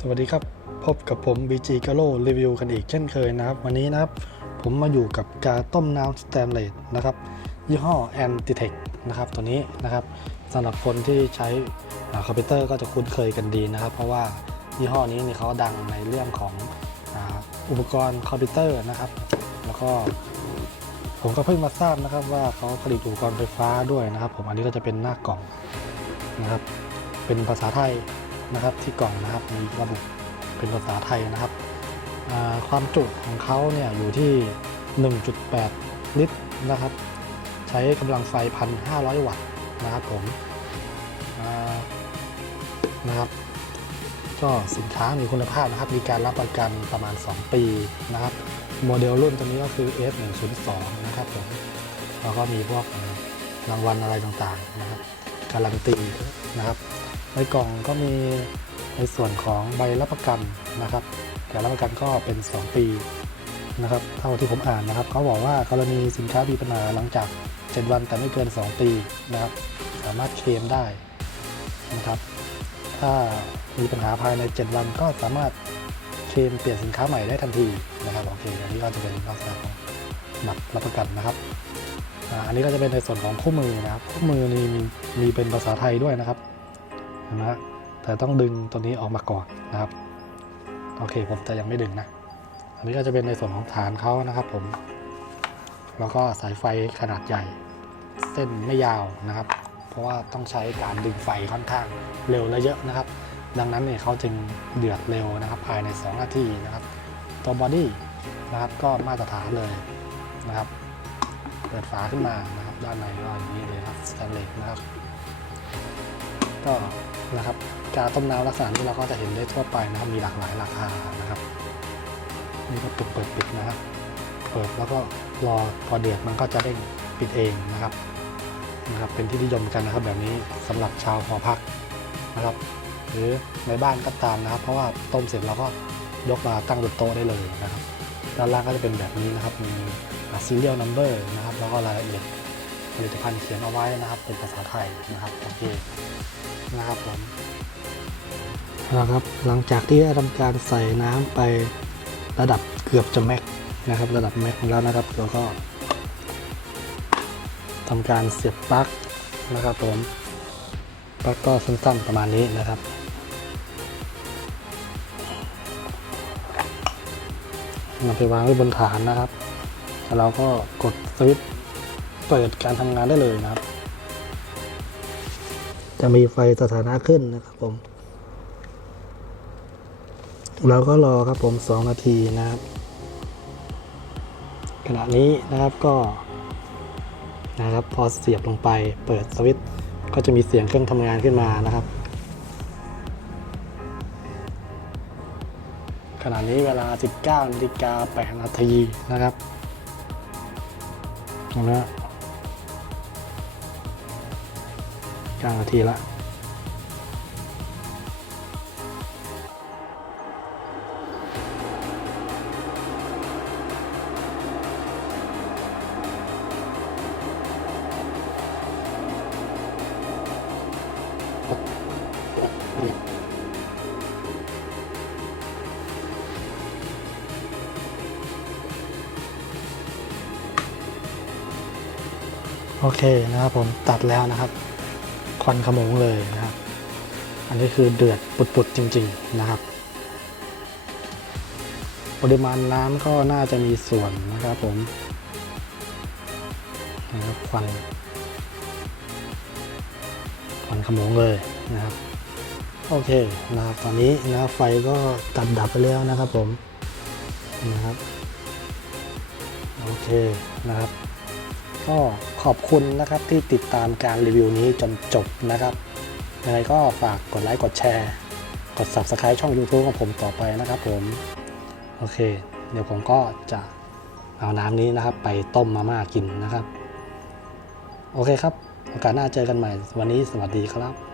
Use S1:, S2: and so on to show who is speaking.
S1: สวัสดีครับ พบกับผม BG g a l o รีวิวกันอีกเช่นเคยนะครับ วันนี้นะครับ ผมมาอยู่กับกาต้มน้ำสแตนเลสนะครับ ยี่ห้อ Antitech นะครับ ตัวนี้นะครับสำหรับคนที่ใช้คอมพิวเตอร์ก็จะคุ้นเคยกันดีนะครับ เพราะว่ายี่ห้อนี้นี่เขาดังในเรื่องของอาอุปกรณ์คอมพิวเตอร์นะครับ แล้วก็ผมก็เพิ่งมาทราบนะครับว่าเขาผลิตอุปกรณ์ไฟฟ้าด้วยนะครับ ผมอันนี้ก็จะเป็นหน้ากล่องนะครับ เป็นภาษาไทย นะครับ ที่กล่องนะครับมีระบุเป็นภาษาไทยนะครับ ความจุของเขาเนี่ยอยู่ที่ 1.8 ลิตรนะครับ ใช้กำลังไฟ 1,500 วัตต์นะครับผมนะครับก็สินค้ามีคุณภาพนะครับ มีการรับประกันประมาณ 2 ปีนะครับ โมเดลรุ่นตัวนี้ก็คือ S102 นะครับผมแล้วก็มีพวกรางวัลอะไรต่างๆนะครับ การันตีนะครับ ในกล่องก็มีในส่วนของใบรับประกันนะครับการรับประกันก็เป็น 2 ปีนะครับ เท่าที่ผมอ่านนะครับ เขาบอกว่ากรณีสินค้ามีปัญหาหลังจาก 7 วันแต่ไม่เกิน 2 ปีนะครับ สามารถเคลมได้นะครับ ถ้ามีปัญหาภายใน 7 วันก็สามารถเคลมเปลี่ยนสินค้าใหม่ได้ทันทีนะครับโอเคอันนี้ก็จะเป็นลักษณะของบัตรรับประกันนะครับอันนี้ก็จะเป็นในส่วนของคู่มือนะครับ คู่มือนี่มีมีเป็นภาษาไทยด้วยนะครับ นไหมฮะแต่ต้องดึงตัวนี้ออกมาก่อนนะครับ โอเคผมจะยังไม่ดึงนะ อันนี้ก็จะเป็นในส่วนของฐานเขานะครับผม แล้วก็สายไฟขนาดใหญ่ เส้นไม่ยาวนะครับ เพราะว่าต้องใช้การดึงไฟค่อนข้างเร็วและเยอะนะครับ ดังนั้นเนี่ยเขาจึงเดือดเร็วนะครับ ภายใน 2 นาทีนะครับ ตัวบอดี้นะครับก็มาตรฐานเลยนะครับ เปิดฝาขึ้นมานะครับ ด้านในก็อย่างนี้เลยครับสแตนเลสนะครับ ก็นะครับการต้มน้ำลักษณะนี้เราก็จะเห็นได้ทั่วไปนะครับมีหลากหลายราคานะครับนี่ก็ตุกเปิดปิดนะครับ เปิดแล้วก็รอพอเดือดมันก็จะเด้งปิดเองนะครับนะครับ เป็นที่นิยมกันนะครับแบบนี้สำหรับชาวหอพักนะครับ หรือในบ้านก็ตามนะครับ เพราะว่าต้มเสร็จเราก็ยกมาตั้งบนโต๊ะได้เลยนะครับ ด้านล่างก็จะเป็นแบบนี้นะครับมี serial number นะครับ แล้วก็รายละเอียด ผลิตภัณฑ์เขียนเอาไว้นะครับ เป็นภาษาไทยนะครับโอเคนะครับผมนะครับหลังจากที่ได้ทำการใส่น้ำไประดับเกือบจะแม็กนะครับ ระดับแม็กแล้วนะครับแล้วก็ทำการเสียบปลั๊กนะครับผมปลั๊กก็สั้นๆประมาณนี้นะครับนำไปวางไว้บนฐานนะครับแล้วเราก็กดสวิตช์ เปิดการทำงานได้เลยนะครับ จะมีไฟสถานะขึ้นนะครับผม เราก็รอครับผม 2 นาทีนะครับ ขณะนี้นะครับก็นะครับพอเสียบลงไปเปิดสวิตช์ก็จะมีเสียงเครื่องทำงานขึ้นมานะครับ ขณะนี้เวลา 19นาฬิกา8นาทีนะครับเห็นไหม 9นาทีละโอเคนะครับผมตัดแล้วนะครับ ควันขโมงเลยนะครับ อันนี้คือเดือดปุดๆจริง ๆนะครับ ปริมาณน้ำก็น่าจะมีส่วนนะครับผมนะครับควันควันขโมงเลยนะครับโอเคนะครับตอนนี้นะครับไฟก็ตัดดับไปแล้วนะครับผมนะครับโอเคนะครับ ก็ขอบคุณนะครับที่ติดตามการรีวิวนี้จนจบนะครับยังไงก็ฝากกดไลค์กดแชร์ กด Subscribe ช่อง YouTube ของผมต่อไปนะครับผม โอเค เดี๋ยวผมก็จะเอาน้ำนี้นะครับ ไปต้มมาม่ากินนะครับ โอเคครับ โอกาสหน้าเจอกันใหม่ วันนี้สวัสดีครับ